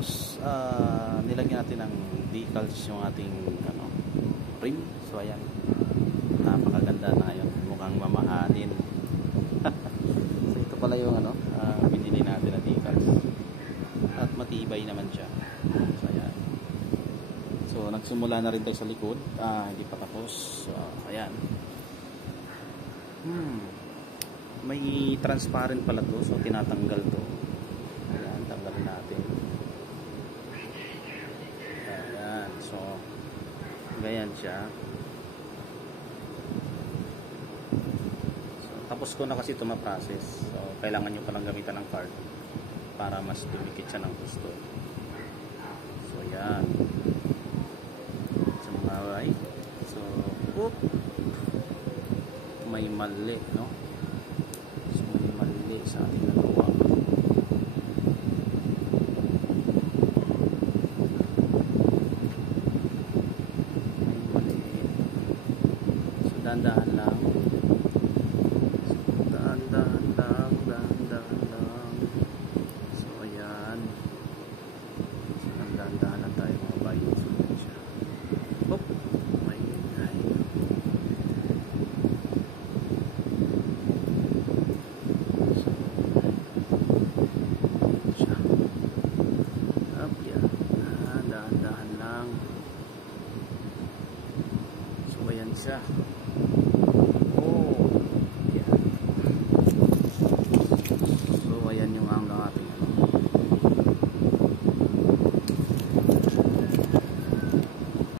Tapos nilagyan natin ng decals yung ating rim. So ayan, napakaganda na ngayon, mukhang mamahalin. So ito pala yung binili natin na decals at matibay naman siya. So ayan, so nagsimula na rin tayo sa likod, hindi pa tapos. So ayan, may transparent pala to, so tinatanggal to. Ayan, tanggalin natin. Ayan, so ganyan siya. So tapos ko na kasi ito ma-process, so kailangan nyo palang gamitan ng card para mas dumikit siya ng gusto. So ayan, so mga right, so may mali, no? So may mali sa ating nagawa. May mali. So dahan-dahan lang. So dahan-dahan lang, dahan-dahan lang. So ayan. So dahan-dahan lang tayo mga bayo. So yan siya. Hop! May ingay. Dahan-dahan lang. So ayan siya.